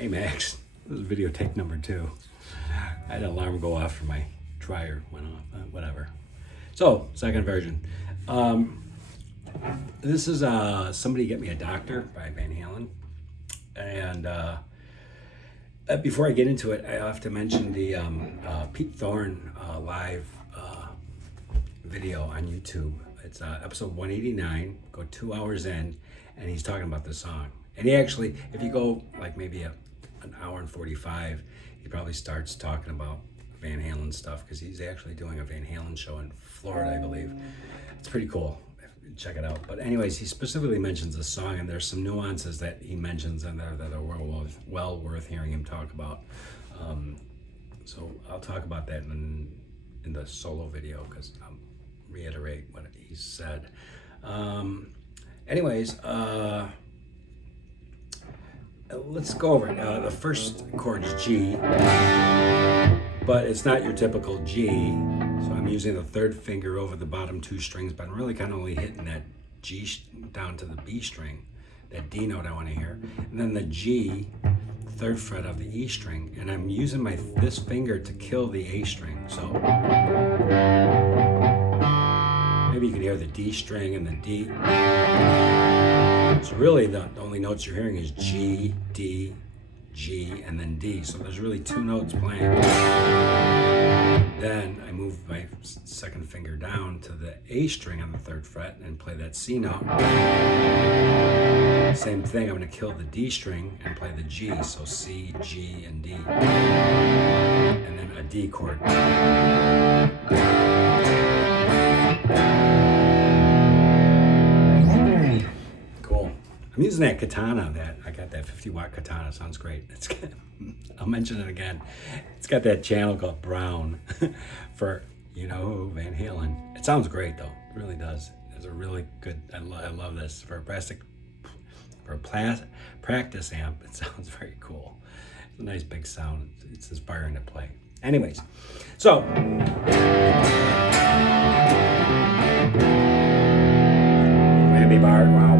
Hey Max, this is video take number 2. I had an alarm go off for my dryer went off, whatever. So, second version. This is Somebody Get Me a Doctor by Van Halen. And before I get into it, I have to mention the Pete Thorns live video on YouTube. It's episode 189, go 2 hours in, and he's talking about the song. And he actually, if you go like maybe an hour and 45, he probably starts talking about Van Halen stuff, because he's actually doing a Van Halen show in Florida, I believe. It's pretty cool. Check it out. But anyways, he specifically mentions the song, and there's some nuances that he mentions in there that are well worth hearing him talk about. So I'll talk about that in the solo video, because I'll reiterate what he said. Anyways, let's go over it. The first chord is G, but it's not your typical G. So I'm using the third finger over the bottom 2 strings, but I'm really kind of only hitting that G down to the B string, that D note I want to hear, and then the G, 3rd fret of the E string, and I'm using this finger to kill the A string. So maybe you can hear the D string and the D. So really the only notes you're hearing is G, D, G, and then D. So there's really 2 notes playing. Then I move my second finger down to the A string on the 3rd fret and play that C note. Same thing, I'm going to kill the D string and play the G. So C, G, and D. And then a D chord. Cool. I'm using that katana, I got that 50-watt katana, sounds great. I'll mention it again. It's got that channel called Brown for, you know who, Van Halen. It sounds great though, it really does. It's a really good, I love this. For a practice amp, it sounds very cool. It's a nice big sound, it's inspiring to play. Anyways, so. Andy Bart, wow.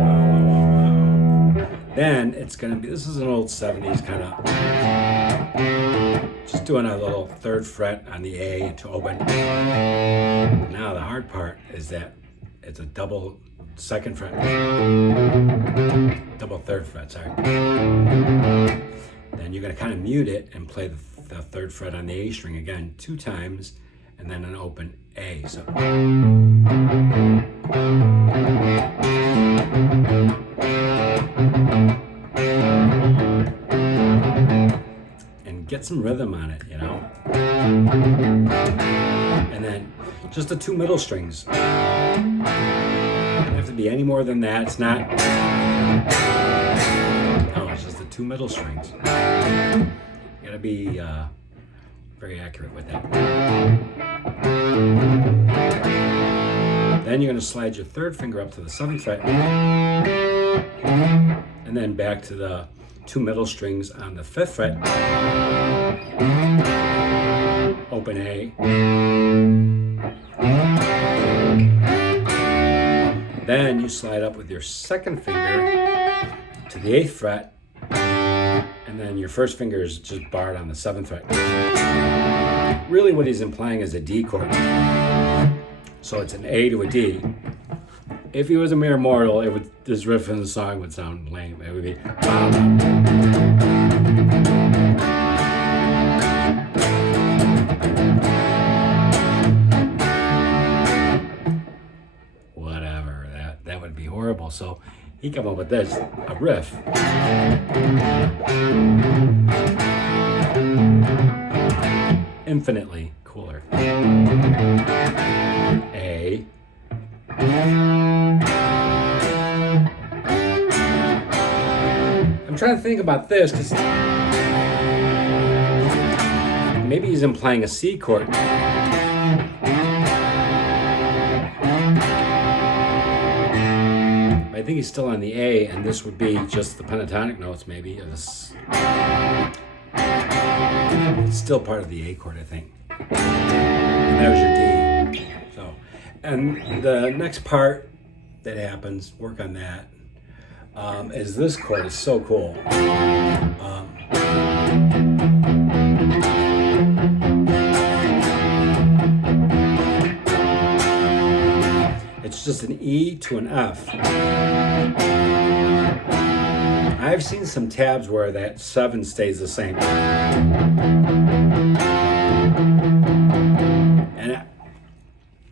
Then it's gonna be, this is an old 70s kind of, just doing a little 3rd fret on the A to open. Now the hard part is that it's a double 2nd fret, double 3rd fret, sorry. Then you're gonna kind of mute it and play the 3rd fret on the A string again 2 times, and then an open A. So. And get some rhythm on it, you know? And then just the 2 middle strings. It doesn't have to be any more than that. It's not. No, it's just the 2 middle strings. You gotta be very accurate with that. Then you're gonna slide your 3rd finger up to the 7th fret, and then back to the 2 middle strings on the 5th fret, open A. Then you slide up with your 2nd finger to the 8th fret, and then your 1st finger is just barred on the 7th fret. Really what he's implying is a D chord. So it's an A to a D. If he was a mere mortal, this riff in the song would sound lame. It would be whatever. That would be horrible. So he came up with this, a riff. Infinitely cooler. A. I'm trying to think about this, because maybe he's implying a C chord. I think he's still on the A, and this would be just the pentatonic notes, maybe. It's still part of the A chord, I think. And that was your D. So, and the next part that happens, work on that, is this chord is so cool. It's just an E to an F. I've seen some tabs where that 7 stays the same. And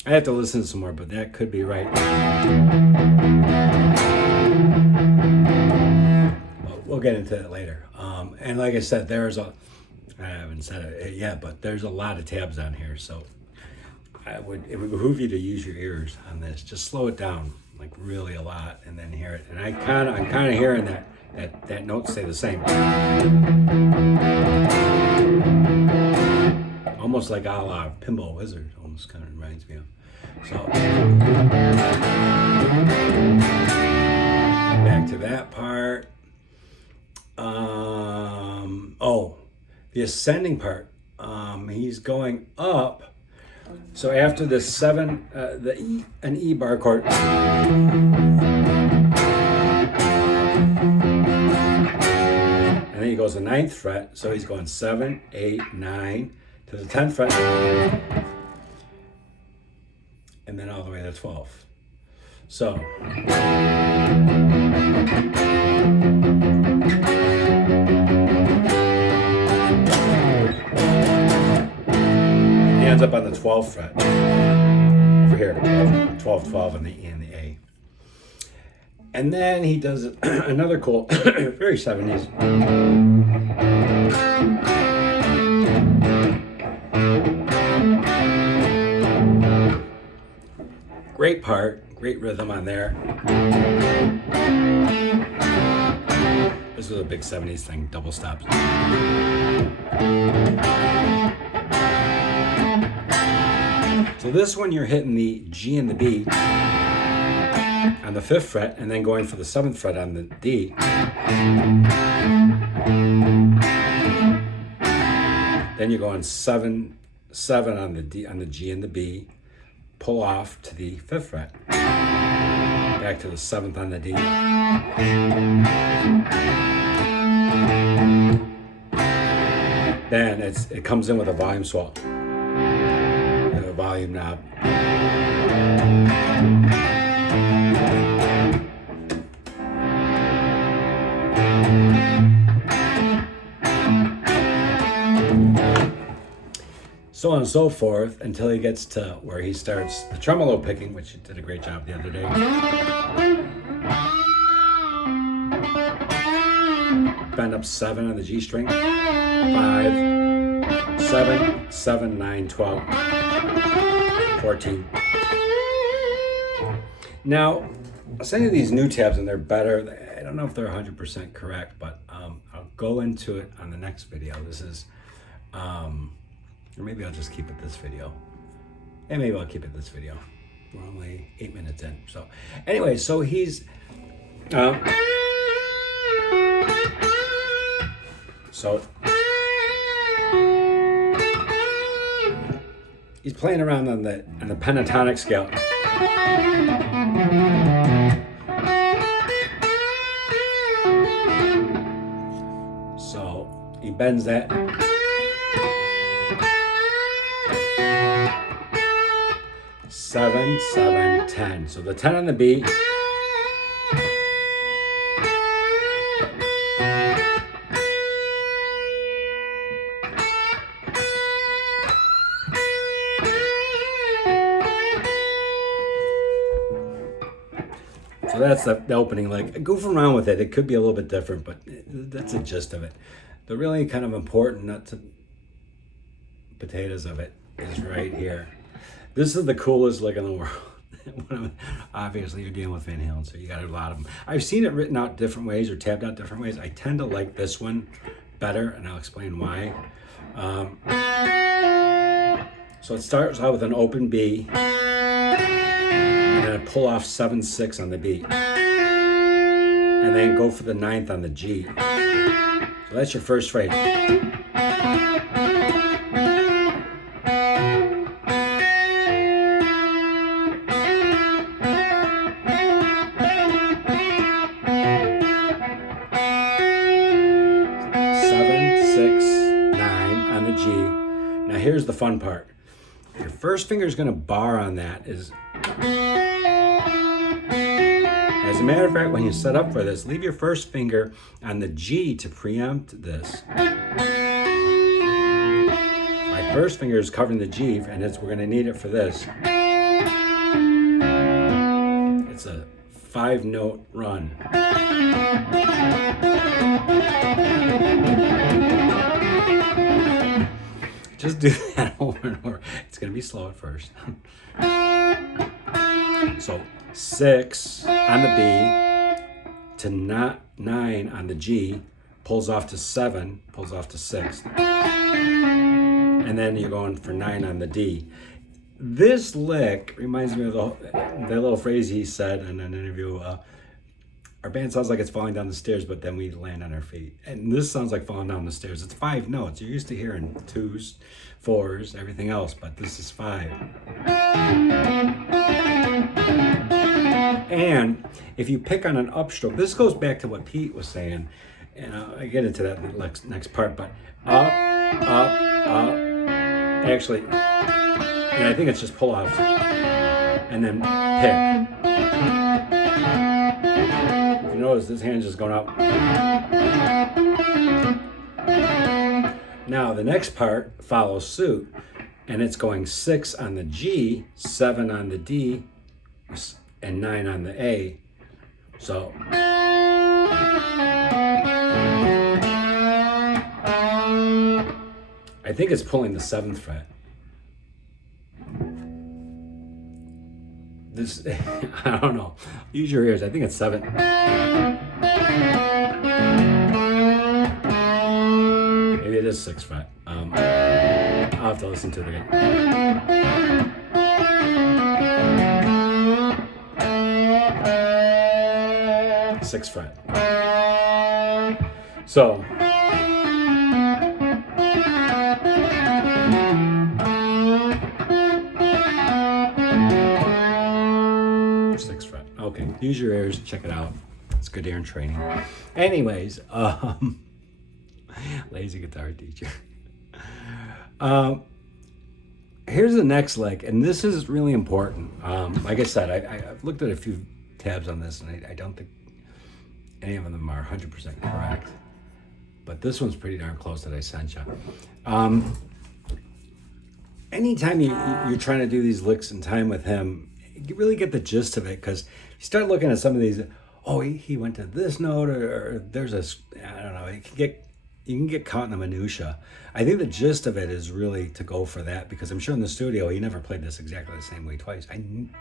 I have to listen some more, but that could be right. Well, we'll get into it later. And like I said, I haven't said it yet, but there's a lot of tabs on here, so it would behoove you to use your ears on this. Just slow it down, like really a lot, and then hear it. And I'm kind of hearing that note stay the same, almost like a la Pinball Wizard. Almost kind of reminds me of. So back to that part. The ascending part. He's going up. So after the 7, an E bar chord. And then he goes to 9th fret. So he's going 7, 8, 9 to the 10th fret. And then all the way to 12. So. Ends up on the 12th fret over here, 12, 12 and the E and the A. And then he does another cool, very 70s. Great part, great rhythm on there. This was a big 70s thing, double stops. So this one you're hitting the G and the B on the 5th fret and then going for the 7th fret on the D. Then you're going 7, 7 on the D, on the G and the B, pull off to the 5th fret. Back to the 7th on the D. Then it comes in with a volume swell. Volume knob. So on and so forth until he gets to where he starts the tremolo picking, which he did a great job the other day. Bend up 7 on the G string. 5, 7, 7, 9, 12. 14. Now, I'll send you these new tabs and they're better. I don't know if they're 100% correct, but I'll go into it on the next video. This is, or maybe I'll just keep it this video. And maybe I'll keep it this video. We're only 8 minutes in. So anyway, so he's, he's playing around on the pentatonic scale. So he bends that. Seven, 7, 10. So the 10 on the B. So that's the opening. Like, goof around with it. It could be a little bit different, but that's the gist of it. The really kind of important nuts and potatoes of it is right here. This is the coolest lick in the world. Obviously, you're dealing with Van Halen, so you got a lot of them. I've seen it written out different ways or tabbed out different ways. I tend to like this one better, and I'll explain why. So it starts out with an open B. And then I pull off 7, 6 on the B. And then go for the 9th on the G. So that's your first phrase. 7, 6, G. Now here's the fun part. Your first finger is going to bar on that. As a matter of fact, when you set up for this, leave your first finger on the G to preempt this. My first finger is covering the G, and we're going to need it for this. It's a 5-note run. Just do that over and over. It's going to be slow at first. So 6 on the B to 9 on the G, pulls off to 7, pulls off to 6. And then you're going for 9 on the D. This lick reminds me of the little phrase he said in an interview. Our band sounds like it's falling down the stairs, but then we land on our feet. And this sounds like falling down the stairs. It's 5 notes. You're used to hearing 2s, 4s, everything else, but this is 5. And if you pick on an upstroke, this goes back to what Pete was saying, and I get into that in the next part, but up, up, up. Actually, and I think it's just pull-offs, and then pick. If you notice, this hand's just going up. Now, the next part follows suit, and it's going 6 on the G, 7 on the D, and 9 on the A. So, I think it's pulling the 7th fret. This, I don't know. Use your ears. I think it's 7. Maybe it is 6th fret. I'll have to listen to it again. 6th fret. So, okay, use your ears, check it out. It's good ear training. Anyways, lazy guitar teacher. Here's the next lick, and this is really important. Like I said, I've looked at a few tabs on this, and I don't think any of them are 100% correct. But this one's pretty darn close that I sent you. Anytime you're trying to do these licks in time with him, you really get the gist of it, because you start looking at some of these, oh, he went to this note, or there's a, I don't know, you can get caught in the minutia. I think the gist of it is really to go for that, because I'm sure in the studio he never played this exactly the same way twice. I'd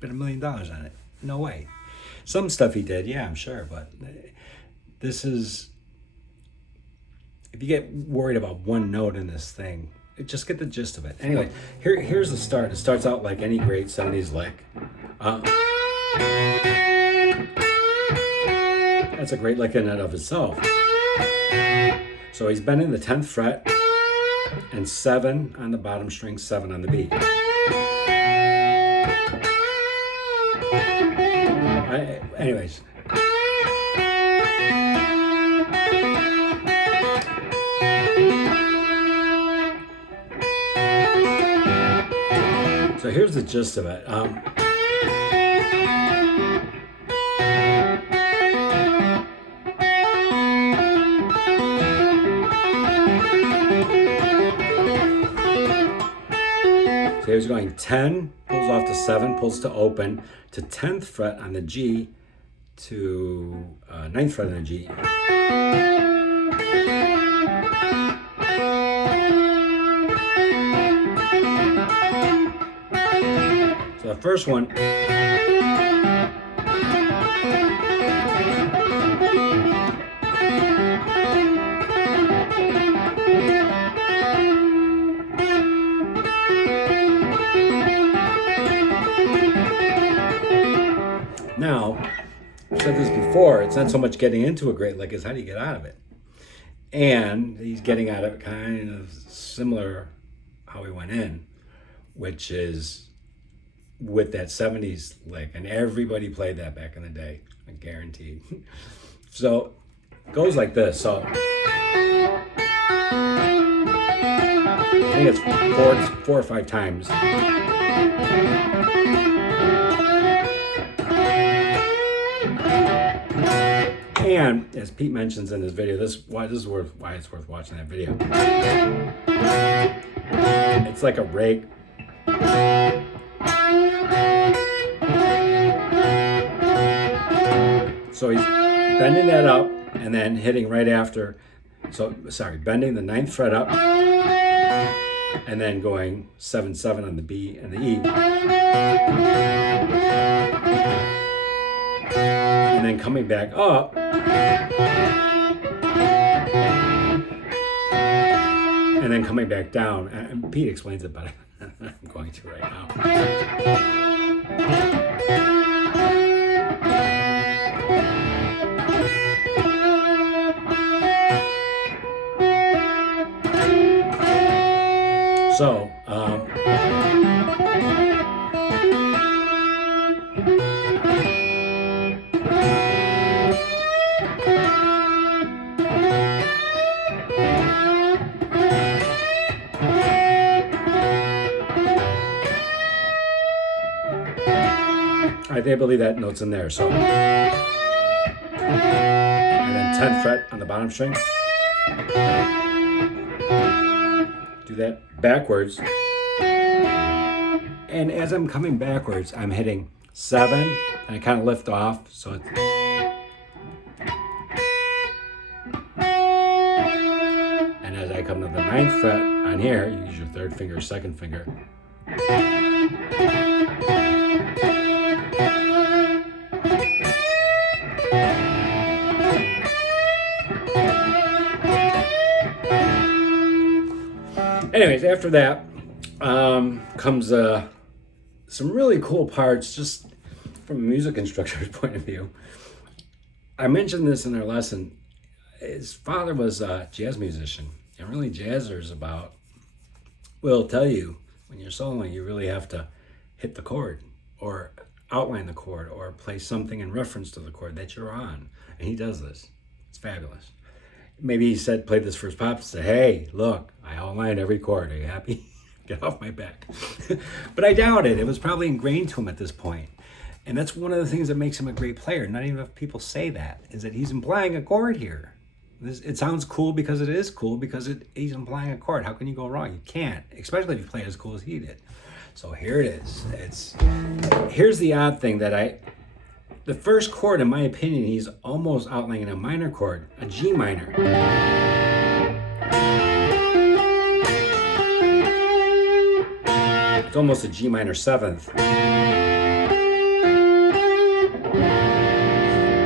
bet $1 million on it. No way. Some stuff he did, yeah, I'm sure, but this is, if you get worried about one note in this thing, just get the gist of it. Anyway, here's the start. It starts out like any great 70s lick. That's a great lick in and of itself. So he's bending the 10th fret and 7 on the bottom string, 7 on the B. Anyways. So here's the gist of it. So here's going 10, pulls off to 7, pulls to open, to 10th fret on the G, to 9th fret on the G. So the first one, now, I've said this before, it's not so much getting into a great lick as how do you get out of it. And he's getting out of it kind of similar how he went in, which is with that 70s lick, and everybody played that back in the day, I guarantee. So it goes like this. So think it's four or five times. And as Pete mentions in his video, this is why it's worth watching that video. It's like a rake. So he's bending that up and then hitting right after. Bending the 9th fret up and then going 7/7 on the B and the E. And then coming back up and then coming back down. And Pete explains it better than I'm going to right now. So, I believe that note's in there. So, and then 10th fret on the bottom string. Do that backwards. And as I'm coming backwards, I'm hitting 7 and I kind of lift off. So it's, and as I come to the 9th fret on here, you use your 3rd finger, 2nd finger. Anyways, after that comes some really cool parts just from a music instructor's point of view. I mentioned this in our lesson. His father was a jazz musician, and really jazzers will tell you when you're soloing, you really have to hit the chord or outline the chord or play something in reference to the chord that you're on. And he does this. It's fabulous. Maybe he played this for his pops and said, hey, look, I outlined every chord. Are you happy? Get off my back. But I doubt it. It was probably ingrained to him at this point. And that's one of the things that makes him a great player. Not even if people say that, is that he's implying a chord here. It sounds cool because it is cool because he's implying a chord. How can you go wrong? You can't, especially if you play as cool as he did. So here it is. Here's the odd thing that the first chord, in my opinion, he's almost outlining a minor chord, a G minor. It's almost a G minor 7th.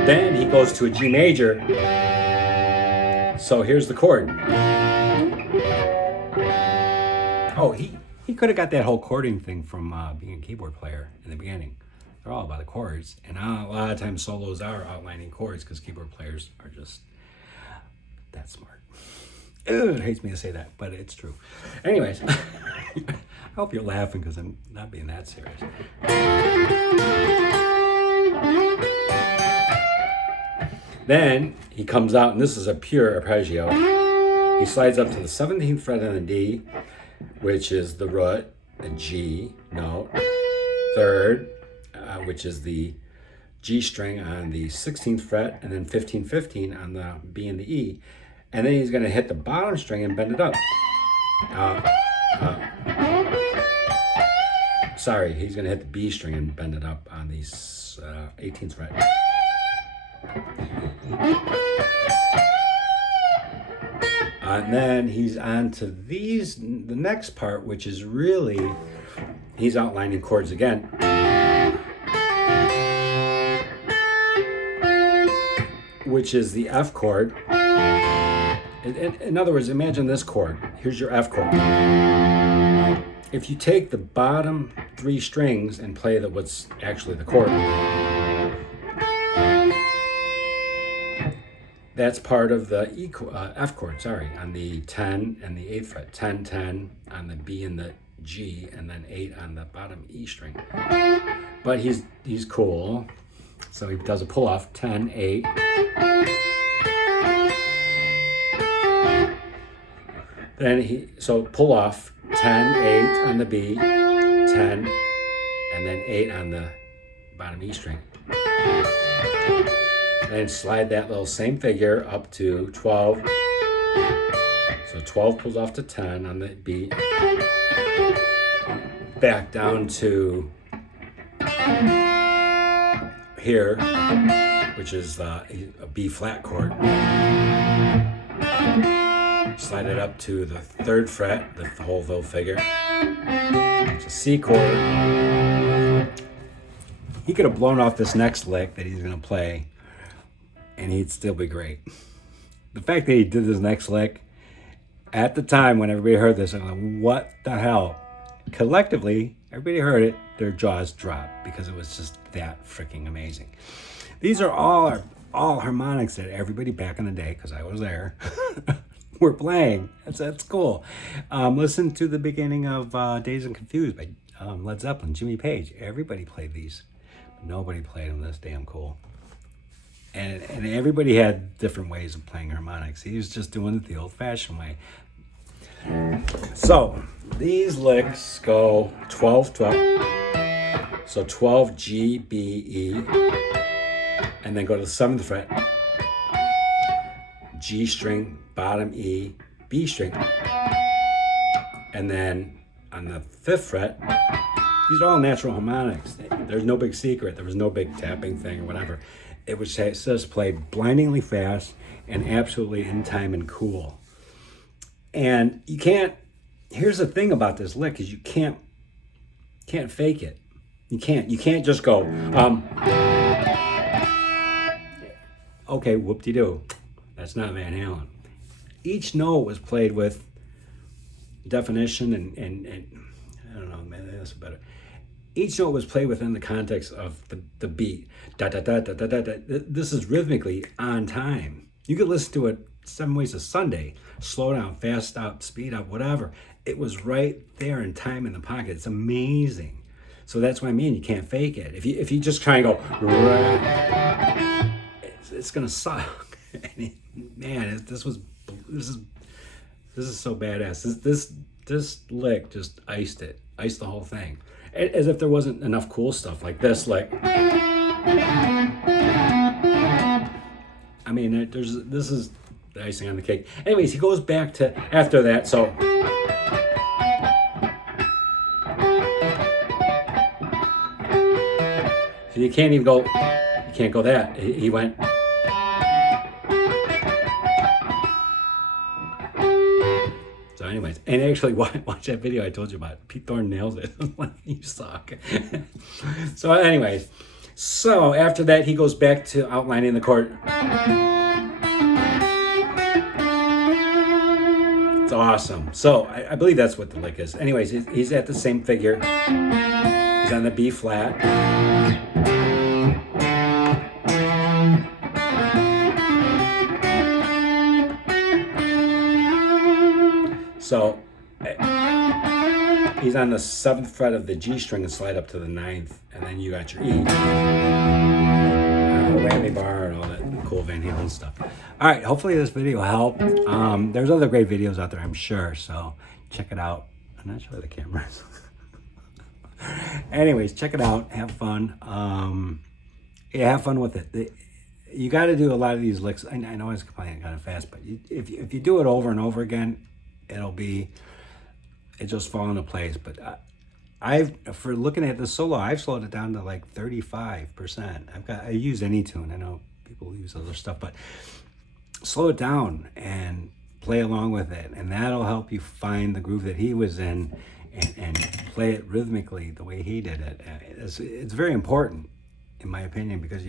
Then he goes to a G major. So here's the chord. Oh, he could have got that whole chording thing from being a keyboard player in the beginning. They're all about the chords, and a lot of times solos are outlining chords because keyboard players are just that smart. Ugh, it hates me to say that, but it's true. Anyways, I hope you're laughing because I'm not being that serious. Then he comes out, and this is a pure arpeggio. He slides up to the 17th fret on the D, which is the root, the G note, 3rd, which is the G string on the 16th fret, and then 15/15 on the B and the E. And then he's going to hit the bottom string and bend it up. He's going to hit the B string and bend it up on the 18th fret. And then he's on to the next part, which is really, he's outlining chords again. Which is the F chord. In other words, imagine this chord. Here's your F chord. If you take the bottom 3 strings and play what's actually the chord, that's part of the F chord, on the 10 and the 8th fret. 10, 10 on the B and the G, and then 8 on the bottom E string. But he's cool. So he does a pull off, 10, 8. Then pull off, 10, 8 on the B, 10, and then 8 on the bottom E string. Then slide that little same figure up to 12. So 12 pulls off to 10 on the B. Back down to here, which is a B flat chord. Slide it up to the 3rd fret, the whole little figure. It's a C chord. He could have blown off this next lick that he's going to play, and he'd still be great. The fact that he did this next lick, at the time when everybody heard this, I'm like, what the hell? Collectively, everybody heard it, their jaws dropped because it was just that freaking amazing. These are all harmonics that everybody back in the day, because I was there, were playing. That's cool. Listen to the beginning of Dazed and Confused by Led Zeppelin, Jimmy Page. Everybody played these. Nobody played them this damn cool. And everybody had different ways of playing harmonics. He was just doing it the old-fashioned way. So these licks go 12, 12. So 12 G, B, E, and then go to the 7th fret, G string, bottom E, B string, and then on the 5th fret, these are all natural harmonics. There's no big secret. There was no big tapping thing or whatever. It was just played blindingly fast and absolutely in time and cool. And you can't, here's the thing about this lick is you can't fake it. You can't just go, okay, whoop-de-doo. That's not Van Halen. Each note was played with definition and I don't know, maybe that's better. Each note was played within the context of the beat. Da, da, da, da, da, da, da. This is rhythmically on time. You could listen to it 7 Ways to Sunday, slow down, fast up, speed up, whatever. It was right there in time in the pocket. It's amazing. So that's what I mean. You can't fake it. If you just try and go, it's gonna suck. Man, this is so badass. This lick just iced the whole thing, as if there wasn't enough cool stuff like this lick. I mean, this is the icing on the cake. Anyways, he goes back to after that. So you can't even go. You can't go that. He went. So anyways, and actually watch that video I told you about. Pete Thorns nails it. You suck. So anyways, so after that he goes back to outlining the chord. It's awesome. So I believe that's what the lick is. Anyways, he's at the same figure. He's on the B flat. So he's on the 7th fret of the G string and slide up to the 9th, and then you got your E. Whammy bar and all that cool Van Halen stuff. All right, hopefully this video helped. There's other great videos out there, I'm sure, so check it out. I'm not sure where the camera is. Anyways, check it out. Have fun. Yeah, have fun with it. You got to do a lot of these licks. I know I was playing kind of fast, but if you do it over and over again, it just fall into place. But for looking at the solo, I've slowed it down to like 35%. I use any tune. I know people use other stuff, but slow it down and play along with it, and that'll help you find the groove that he was in and play it rhythmically the way he did it. It's very important, in my opinion, because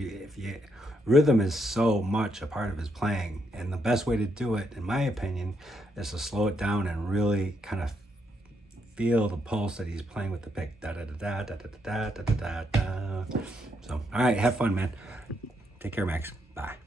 rhythm is so much a part of his playing, and the best way to do it, in my opinion, is to slow it down and really kind of feel the pulse that he's playing with the pick. Da da da da da da da da da da. So, all right, have fun, man. Take care, Max. Bye.